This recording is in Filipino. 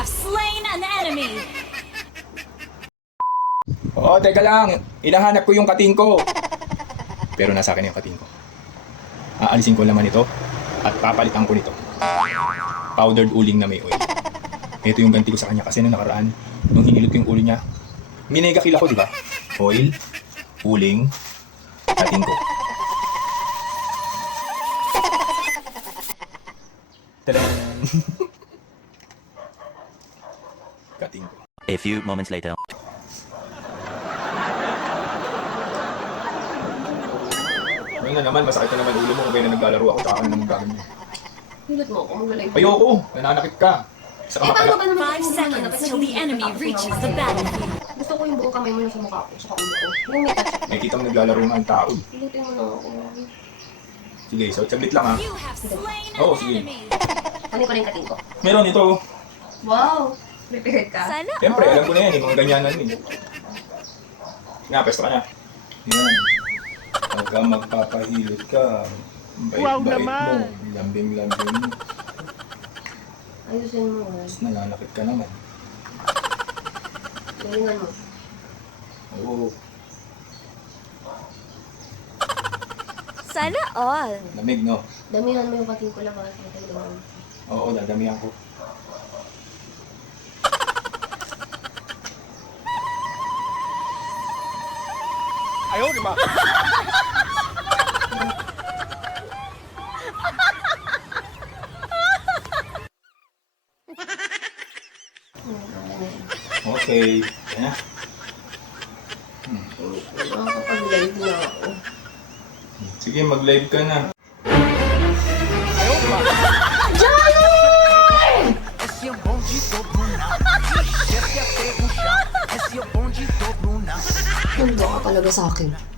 have slain an enemy. Oo, teka lang. Hinahanap ko yung kating ko. Pero nasa akin yung kating ko. Aalisin ko laman ito at papalitan ko nito. Powdered uling na may oil. Ito yung ganti ko sa kanya kasi nung nakaraan, nung hinilot ko yung ulo niya, minega kill ako, di ba? Oil, uling, kating ko. Tadaan! Kating ko. A few moments later. Ngayon na naman, masakit na naman ulo mo kaya na naglalaro ako tsaka ka na naman gagawin mo. Hilot mo ako, mag-live. Ayoko! Nananakit ka! Sa Eh, paano kamakala. ba naman 5 seconds till the enemy reaches the battlefield. Gusto ko yung buong kamay mo na sa mukha ko, sa ulo ko. Yung may touch. Nakikita mo naglalaro ng ang tao. Hilutin mo na ako. Sige, so saglit lang ha. You have slain Oh, an sige. enemy. Ano pa rin kating ko? Meron ito. Wow! Prepared ka? Sana Siyempre, all. alam ko na yan, yung mga ganyanan eh. Nga, pesto ka na. Yan. Pagka magpapahilot ka, bait-bait mo, lambing-lambing mo. Ayusin mo. Tapos nananakit ka naman. Galingan mo. Oo, Sana all. lamig no? Damihan mo yung kating ko lang kasi matay doon. Oo, dadamihan ko. Okay. Yan na. Nakakapag-live na ako. Sige, mag-live ka na. Esse é o bonde do Bruna. Ixi, esse é pego chão. Esse é o bonde do Bruna. Ganda ka talaga sa akin.